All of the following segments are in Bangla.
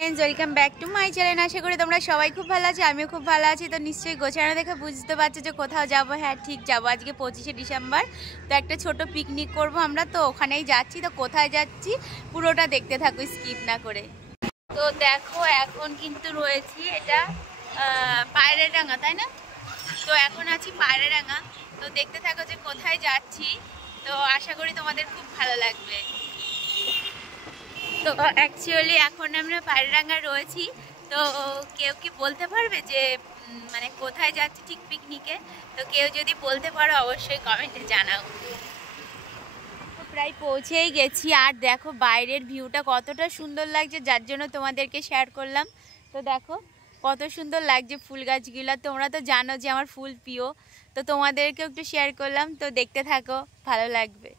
Welcome back to my channel. আশা করি তোমরা সবাই খুব ভালো আছো, আমিও খুব ভালো আছি। তো নিশ্চয়ই গোছানো দেখে বুঝতে পারছো যে কোথাও যাবো। হ্যাঁ ঠিক যাবো, আজকে 25শে ডিসেম্বর। তো একটা ছোট পিকনিক করব আমরা, তো ওখানেই যাচ্ছি। তো কোথায় যাচ্ছি পুরোটা দেখতে থাকো স্কিপ না করে। তো দেখো এখন কিন্তু রয়েছি এটা পায়রাডাঙ্গা, তাই না? তো এখন আছি পায়রাডাঙ্গা। তো দেখতে থাকো যে কোথায় যাচ্ছি। তো আশা করি তোমাদের খুব ভালো লাগবে। তো অ্যাকচুয়ালি এখন আমরা পায়রাডাঙ্গা রয়েছি। তো কেউ কি বলতে পারবে যে মানে কোথায় যাচ্ছি ঠিক পিকনিকে? তো কেউ যদি বলতে পারো অবশ্যই কমেন্টে জানাও। প্রায় পৌঁছেই গেছি, আর দেখো বাইরের ভিউটা কতটা সুন্দর লাগছে, যার জন্য তোমাদেরকে শেয়ার করলাম। তো দেখো কত সুন্দর লাগছে ফুল গাছগুলো। তোমরা তো জানো যে আমার ফুল প্রিয়, তো তোমাদেরকেও একটু শেয়ার করলাম। তো দেখতে থাকো, ভালো লাগবে।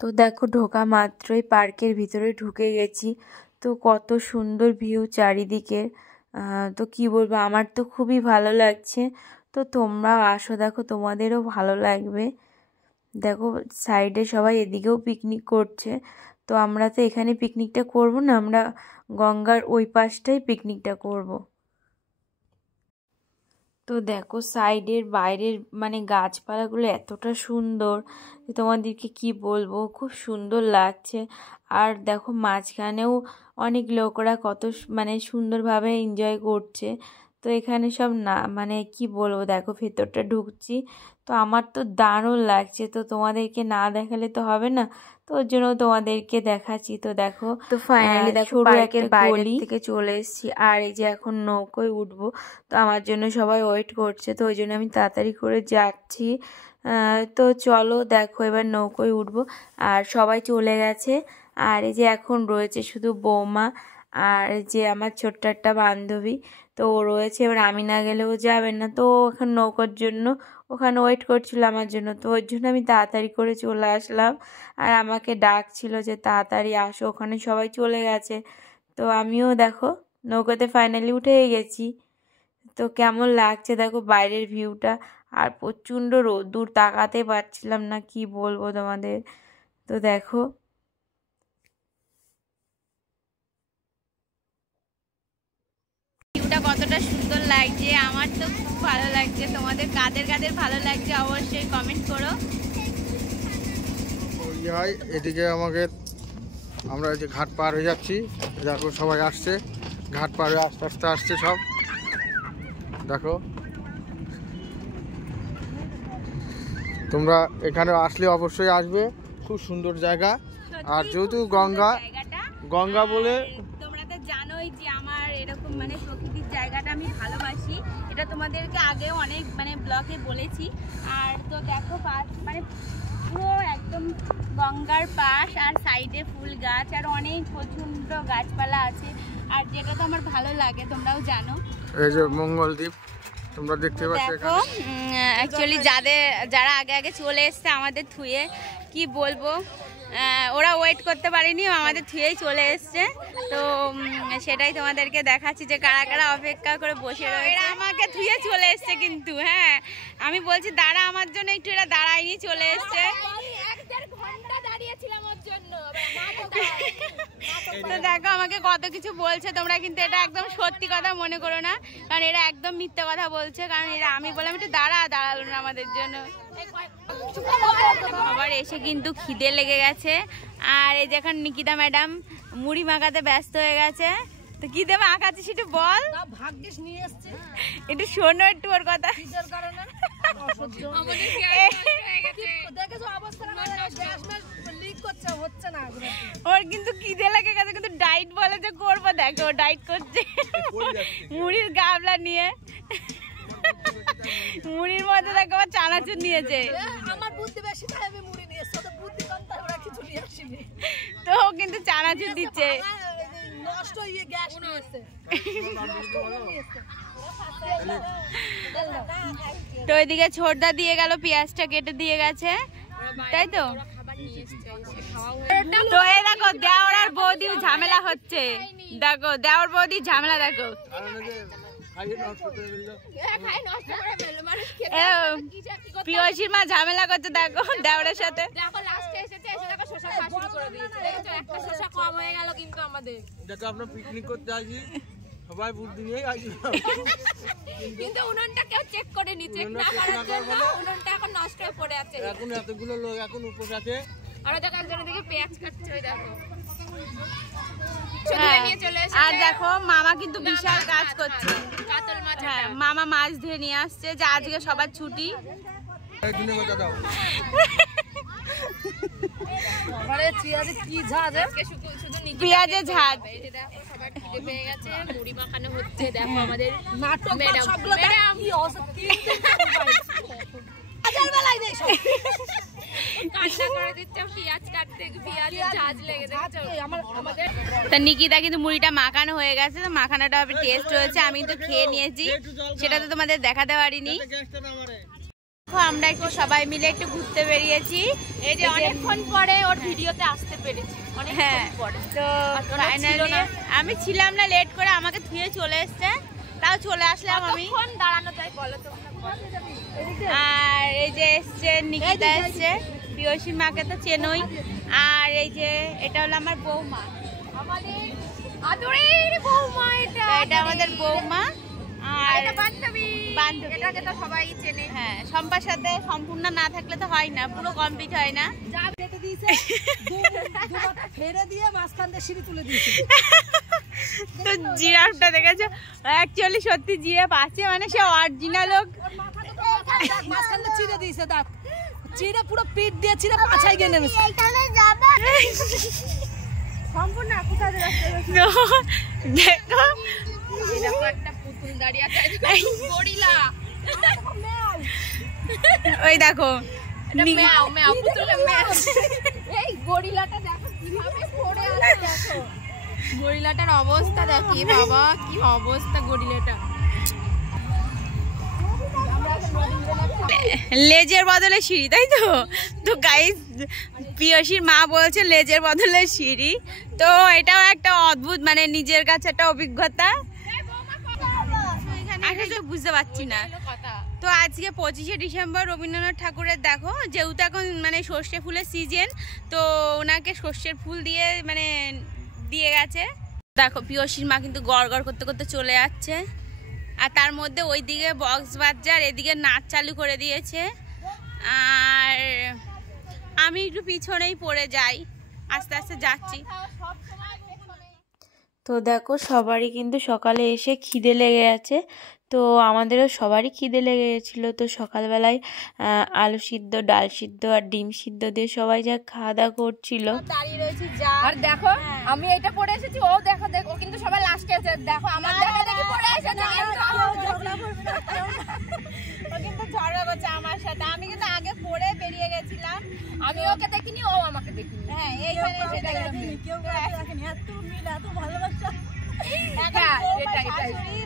তো দেখো ঢোকা মাত্রই পার্কের ভিতরে ঢুকে গেছি। তো কত সুন্দর ভিউ চারিদিকে। তো কি বলবো, আমার তো খুবই ভালো লাগছে। তো তোমরাও আসো, দেখো তোমাদেরও ভালো লাগবে। দেখো সাইডে সবাই এদিকেও পিকনিক করছে। তো আমরা তো এখানে পিকনিকটা করব না, আমরা গঙ্গার ওই পাশটাই পিকনিকটা করব। তো দেখো সাইডের বাইরের মানে গাছপালাগুলো এতটা সুন্দর যে তোমাদেরকে কি বলবো, খুব সুন্দর লাগছে। আর দেখো মাঝখানেও অনেক লোকরা কত মানে সুন্দরভাবে এনজয় করছে। তো এখানে সব না মানে কি বলবো, দেখো ভেতরটা ঢুকছি। তো আমার তো দারুণ লাগছে, তো তোমাদেরকে না দেখালে তো হবে না, তো ওর জন্য তোমাদেরকে দেখাচ্ছি। তো দেখো, তো ফাইনালি দেখো পার্কের বাইরে থেকে চলে এসেছি, আর এই যে এখন নৌকোয় উঠবো। তো আমার জন্য সবাই ওয়েট করছে, তো ওই জন্য আমি তাড়াতাড়ি করে যাচ্ছি। তো চলো দেখো এবার নৌকোয় উঠবো। আর সবাই চলে গেছে, আর এই যে এখন রয়েছে শুধু বৌমা আর যে আমার ছোট্ট একটা বান্ধবী। তো ও রয়েছে, এবার আমি না গেলেও যাবে না। তো এখন নৌকার জন্য ওখানে ওয়েট করছিল আমার জন্য, তো ওর জন্য আমি তাড়াতাড়ি করে চলে আসলাম। আর আমাকে ডাকছিল যে তাড়াতাড়ি আসো, ওখানে সবাই চলে গেছে। তো আমিও দেখো নৌকাতে ফাইনালি উঠেই গেছি। তো কেমন লাগছে দেখো বাইরের ভিউটা, আর প্রচণ্ড রোদ্দুর, তাকাতে পারছিলাম না, কি বলবো তোমাদের। তো দেখো ভিউটা কতটা সুন্দর লাগছে, আমার তো খুব ভালো লাগছে। তোমাদের কাদের কাদের ভালো লাগছে অবশ্যই কমেন্ট করো। এদিকে আমাকে আমরা যে ঘাট পার হয়ে যাচ্ছি, দেখো সবাই আসছে, ঘাট পার হয়ে আস্তে আস্তে আসছে সব। দেখো তোমরা এখানে আসলে অবশ্যই আসবে, খুব সুন্দর জায়গা। আর যেহেতু গঙ্গা বলে তোমরা তো জানোই যে আমার এরকম মানে প্রকৃতির জায়গাটা আমি ভালোবাসি। এটা তোমাদেরকে আগেও অনেক মানে ব্লগে বলেছি। আর তো দেখো মানে পুরো একদম গঙ্গার পাশ, আর সাইডে ফুল গাছ, আর অনেক প্রচন্ড গাছপালা আছে। আর যেটা তো আমার ভালো লাগে তোমরাও জানো, এই যে মঙ্গলদ্বীপ তোমরা দেখতে পাচ্ছ। দেখো অ্যাকচুয়ালি যারা আগে আগে চলে এসছে আমাদের থুয়ে, কি বলবো, ওরা ওয়েট করতে পারেনি, আমাদের থুয়েই চলে এসছে। তো সেটাই তোমাদেরকে দেখাচ্ছি যে কারা কারা অপেক্ষা করে বসে রয়েছে। এরা আমাকে থুয়ে চলে এসছে কিন্তু, হ্যাঁ আমি বলছি দাঁড়া আমার জন্য একটু, এরা দাঁড়ায়নি চলে এসছে। তো দেখো আমাকে কত কিছু বলছে, তোমরা কিন্তু এটা একদম সত্যি কথা মনে করো না, কারণ এরা একদম মিথ্যা কথা বলছে। কারণ এরা আমি বললাম একটু দাঁড়ালো না আমাদের জন্য। আবার এসে কিন্তু খিদে লেগে গেছে, আর এই যখন নিকিতা ম্যাডাম মুড়ি মাখাতে ব্যস্ত হয়ে গেছে। তো কি দেবে আঁকাচ্ছিস একটু বল, ভাগ্যিস নিয়ে এসছে, একটু শোনো একটু ওর কথা। ওর কিন্তু খিদে লেগে গেছে, কিন্তু ডাইট বলে যে করবো, দেখো ডাইট করছে মুড়ির গাবলা নিয়ে। মুড়ির মধ্যে দেখো আবার চানাচুর নিয়েছে। আমার বুদ্ধি বেশি তাই আমি মুড়ি নিয়েছি, তো বুদ্ধি কম তাই ওরা কিছু নিয়ে আসেনি। তো ও কিন্তু চানাচুর দিচ্ছে। নষ্ট হয়ে গ্যাস নিয়েছে। তো ওইদিকে ছোটদা দিয়ে গেল, পেঁয়াজটা কেটে দিয়ে গেছে, তাই তো। তো এই দেখো দেওর আর বৌদির ঝামেলা হচ্ছে, দেখো দেওর বৌদির ঝামেলা দেখো। পিয়সীর মা ঝামেলা করছে দেখো দেওরের সাথে। দেখো লাস্টে এসেছে, এসে দেখো শসা খাওয়া শুরু করে দিয়েছে। দেখো একটা শসা কম হয়ে গেল কিন্তু আমাদের। দেখো আমরা পিকনিক করতে আসি, সবাই বুদ্ধি নিয়ে আসি, কিন্তু উনুনটা কেউ চেক করেনি, চেক না করার জন্য উনুনটা এখন নষ্ট হয়ে পড়ে আছে। এখন এতগুলো লোক এখন উপোস আছে। আর দেখো একজনের দিকে পেঁয়াজ কাটছে, ওই দেখো। আর দেখো মামা কিন্তু বিশাল কাজ করছে, কাতল মাছ। হ্যাঁ মামা মাছ ধরে নিয়ে আসছে, যে আজকে সবার ছুটি। পেঁয়াজের ঝাঁজ। সবার খিদে পেয়ে গেছে, মুড়ি মাখানো হচ্ছে। দেখো আমাদের তা নিকিতা কিন্তু মুড়িটা মাখানো হয়ে গেছে, তো মাখানোটা টেস্ট হয়েছে, আমি তো খেয়ে নিয়েছি, সেটা তো তোমাদের দেখাতে পারিনি। আমরা একটু সবাই মিলে একটু ঘুরতে বেরিয়েছি, এই যে অনেকক্ষণ পরে ওর ভিডিওতে আসতে পেরেছি। হ্যাঁ তো ফাইনালি আমি ছিলাম না, লেট করে আমাকে ধুয়ে চলে এসছে, তাও চলে আসলাম আমি। দাঁড়ানো তাই বলো তো। আর এই যে এসছে নিকিতা, এসছে পিয়সী মাকে তো চেনই। আর এই যে এটা হলো আমার বৌমা, আমাদের আদরের বৌমা। এটা আমাদের বৌমা। আর বান্ধবী, এটাকে তো সবাই চেনে। হ্যাঁ সম্পার সাথে সম্পূর্ণ না থাকলে তো হয় না, পুরো কমপ্লিট হয় না। তো জিরাফটা দেখেছো, অ্যাকচুয়ালি সত্যি জিরাফ আছে, মানে সে অরিজিনাল লোক। চিড়ে দিয়েছে, দেখ চিড়ে পুরো পিঠ দিয়ে চিড়ে পাছায় গিয়ে নেমেছে। সম্পূর্ণ দেখো একটা পুতুল দাঁড়িয়ে আছে, গরিলা। ওই দেখো ম্যাও ম্যাও, পুতুলের ম্যাও। এই গরিলাটা দেখো কিভাবে পড়ে আছে, দেখো গরিলাটার অবস্থা দেখো। কি বাবা, কি অবস্থা গরিলাটা। লেজের বদলে সিঁড়ি, তাই তো? তো গাইস পিয়সীর মা বলছে লেজের বদলে সিঁড়ি, তো এটাও একটা অদ্ভুত, মানে নিজের কাছে একটা অভিজ্ঞতা। আসলে বুঝতে পারছি না। তো আজকে 25শে ডিসেম্বর রবীন্দ্রনাথ ঠাকুরের, দেখো যেহেতু এখন মানে সর্ষে ফুলের সিজন, তো ওনাকে সর্ষের ফুল দিয়ে মানে দিয়ে গেছে। দেখো পিয়সীর মা কিন্তু গড় গড় করতে করতে চলে যাচ্ছে, আর তার মধ্যে ওইদিকে বক্স বাজার, এদিকে নাচ চালু করে দিয়েছে। আর আমি একটু পিছনেই পড়ে যাই, আস্তে আস্তে যাচ্ছি। তো দেখো সবারই কিন্তু সকালে এসে খিদে লেগে গেছে, তো আমাদেরও সবারই খিদে লেগে গেছিলো। তো সকালবেলায় আলু সিদ্ধ, ডাল সিদ্ধ আর ডিম সিদ্ধ দিয়ে সবাই যা খাওয়া দাওয়া করছিল। দাঁড়িয়ে রয়েছে যা, আর দেখো আমি এটা পড়ে এসেছি, ও দেখো দেখো, কিন্তু সবাই লাস্টে আছে। দেখো আমার দেখা দেখি পড়ে এসেছে, কিন্তু ঝগড়া করছে আমার সাথে। আমি কিন্তু আগে পড়ে বেরিয়ে গেছিলাম, আমি ওকে দেখিনি, ও আমাকে দেখিনি। হ্যাঁ এইখানে এসে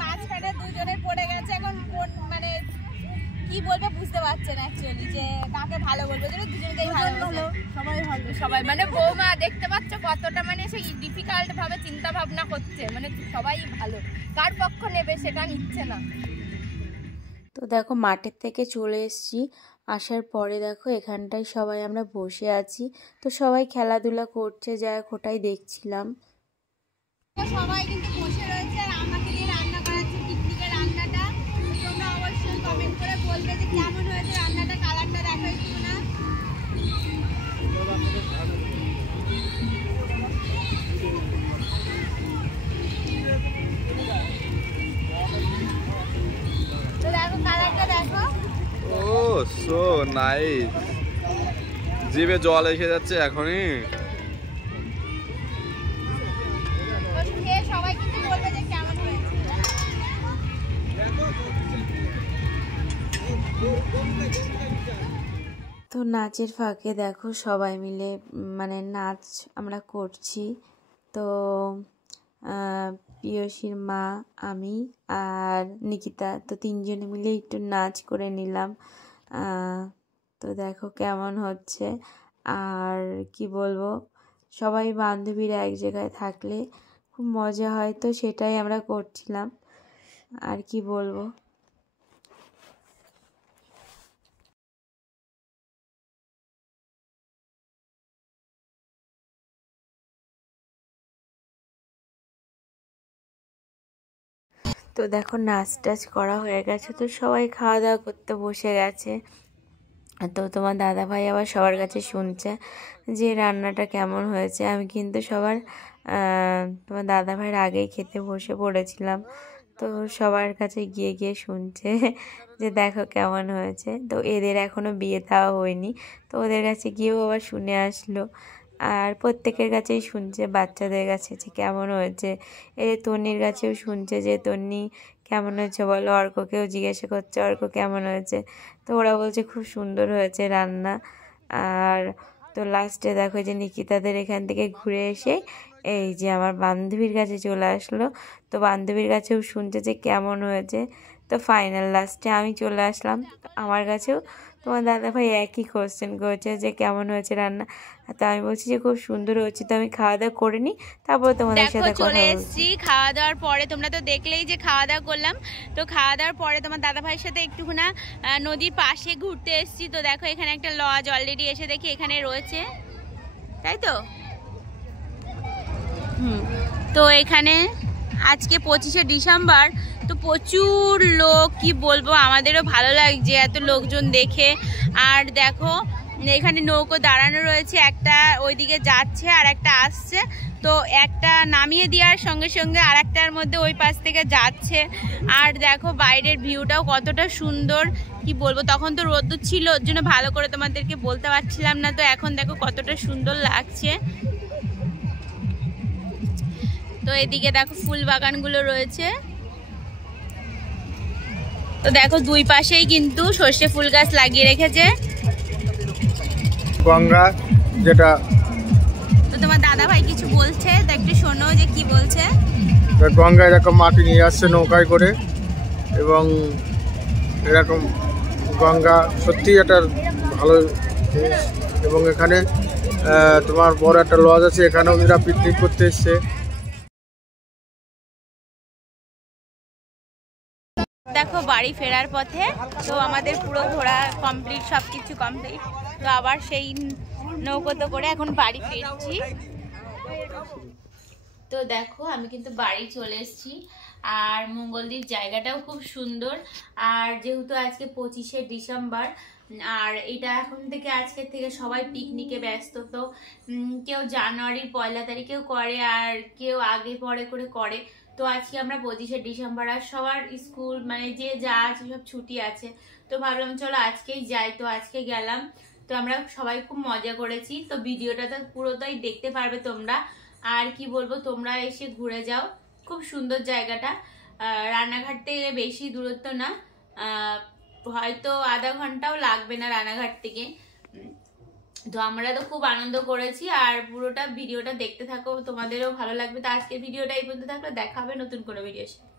মাঝখানে দুজনে পড়ে গেছে। এখন মানে কি বলবে বুঝতে পারছে না অ্যাকচুয়ালি, যে কাকে ভালো বলবে। দুজনকেই ভালো, সবাই ভালো, সবাই মানে বৌমা দেখতে পাচ্ছ কতটা মানে সেই ডিফিকাল্ট ভাবে চিন্তা ভাবনা করছে, মানে সবাই ভালো, কার পক্ষ নেবে সেটা নিচ্ছে না। তো দেখো মাঠের থেকে চলে এসেছি, আসার পরে দেখো এখানটায় সবাই আমরা বসে আছি, তো সবাই খেলাধুলা করছে, যা ওটাই দেখছিলাম। সবাই কিন্তু বসে রয়েছে, আর আমাকে দিয়ে রান্না করাচ্ছে পিকনিকের রান্নাটা। তোমরা অবশ্যই কমেন্ট করে বলবে যে কেমন হয়েছে রান্নাটা, কালারটা দেখো একটু না। তো দেখো কালারটা দেখো। ও সো নাইস, জিভে জল এসে যাচ্ছে এখনই। সবাই কিন্তু বলবে যে কেমন হয়েছে। তো নাচের ফাঁকে দেখো সবাই মিলে মানে নাচ আমরা করছি। তো পিয়সীর মা, আমি আর নিকিতা, তো তিনজনে মিলে একটু নাচ করে নিলাম। তো দেখো কেমন হচ্ছে। আর কি বলবো, সবাই বান্ধবীরা এক জায়গায় থাকলে খুব মজা হয়, তো সেটাই আমরা করছিলাম। আর কি বলবো। তো দেখো নাচ টাচ করা হয়ে গেছে, তো সবাই খাওয়া দাওয়া করতে বসে গেছে। তো তোমার দাদাভাই আবার সবার কাছে শুনছে যে রান্নাটা কেমন হয়েছে। আমি কিন্তু তোমার দাদাভাইয়ের আগেই খেতে বসে পড়েছিলাম, তো সবার কাছে গিয়ে গিয়ে শুনছে যে দেখো কেমন হয়েছে। তো এদের এখনও বিয়ে দেওয়া হয়নি, তো ওদের কাছে গিয়েও আবার শুনে আসলো। আর প্রত্যেকের কাছেই শুনছে, বাচ্চাদের কাছে যে কেমন হয়েছে। এই যে তন্নির কাছেও শুনছে যে তন্নি কেমন হয়েছে বলো, অর্ককেও জিজ্ঞাসা করছে অর্ক কেমন হয়েছে। তো ওরা বলছে খুব সুন্দর হয়েছে রান্না। আর তো লাস্টে দেখো যে নিকিতাদের এখান থেকে ঘুরে এসে এই যে আমার বান্ধবীর কাছে চলে আসলো, তো বান্ধবীর কাছেও শুনছে যে কেমন হয়েছে। তো ফাইনাল লাস্টে আমি চলে আসলাম, আমার কাছেও তোমার দাদাভাই একই কোশ্চেন করছে যে কেমন হয়েছে রান্না। তো আমি বলছি যে খুব সুন্দর হয়েছে। তো আমি খাওয়া দাওয়া করে নিই, তারপর তোমাদের সাথে কথা চলে বলছি। এসেছি খাওয়া দাওয়ার পরে, তোমরা তো দেখলেই যে খাওয়া দাওয়া করলাম। তো খাওয়া দাওয়ার পরে তোমার দাদা ভাইয়ের সাথে একটুখানা নদীর পাশে ঘুরতে এসেছি। তো দেখো এখানে একটা লজ অলরেডি এসে দেখি এখানে রয়েছে, তাই তো। তো এখানে আজকে 25শে ডিসেম্বর, তো প্রচুর লোক, কি বলবো, আমাদেরও ভালো লাগছে এত লোকজন দেখে। আর দেখো এখানে নৌকো দাঁড়ানো রয়েছে, একটা ওইদিকে যাচ্ছে আর একটা আসছে। তো একটা নামিয়ে দেওয়ার সঙ্গে সঙ্গে আর একটার মধ্যে ওই পাশ থেকে যাচ্ছে। আর দেখো বাইরের ভিউটাও কতটা সুন্দর, কি বলবো। তখন তো রোদ্দুর ছিল, ওর জন্য ভালো করে তোমাদেরকে বলতে পারছিলাম না। তো এখন দেখো কতটা সুন্দর লাগছে। তো এদিকে দেখো ফুল বাগানগুলো রয়েছে। তো দেখো দুই পাশেই কিন্তু সর্ষে ফুল গাছ লাগিয়ে রেখেছে। গঙ্গা যেটা, তো তোমার দাদা ভাই কিছু বলছে, তো একটু শোনো যে কি বলছে। গঙ্গায় এরকম মাটি নিয়ে আসছে নৌকায় করে, এবং এরকম গঙ্গা সত্যি একটা ভালো জিনিস। এবং এখানে তোমার বড় একটা লজ আছে, এখানেও এরা পিকনিক করতে এসছে। দেখো বাড়ি ফেরার পথে তো আমাদের পুরো ঘোরা কমপ্লিট, সব কিছু কমপ্লিট। তো আবার সেই নৌকোতে করে এখন বাড়ি ফিরছি। তো দেখো আমি কিন্তু বাড়ি চলে এসেছি, আর মঙ্গলদ্বীপ জায়গাটাও খুব সুন্দর। আর যেহেতু আজকে 25শে ডিসেম্বর, আর এটা এখন থেকে আজকের থেকে সবাই পিকনিকে ব্যস্ত। তো কেউ জানুয়ারির 1 তারিখেও করে, আর কেউ আগে পরে করে। তো আজকে আমরা 25শে ডিসেম্বর, আর সবার স্কুল মানে যে যা আছে সব ছুটি আছে। তো ভাবলাম চলো আজকেই যাই, তো আজকে গেলাম। তো আমরা সবাই খুব মজা করেছি। তো ভিডিওটা তো পুরোটাই দেখতে পারবে তোমরা। আর কি বলবো, তোমরা এসে ঘুরে যাও, খুব সুন্দর জায়গাটা। রানাঘাট থেকে বেশি দূরত্ব না, হয়তো আধা ঘন্টাও লাগবে না রানাঘাট থেকে। তো আমরা তো খুব আনন্দ করেছি, আর পুরোটা ভিডিওটা দেখতে থাকো, তোমাদেরও ভালো লাগবে। তো আজকের ভিডিওটা এই পর্যন্ত থাকলে, দেখা হবে নতুন কোনো ভিডিওর সাথে।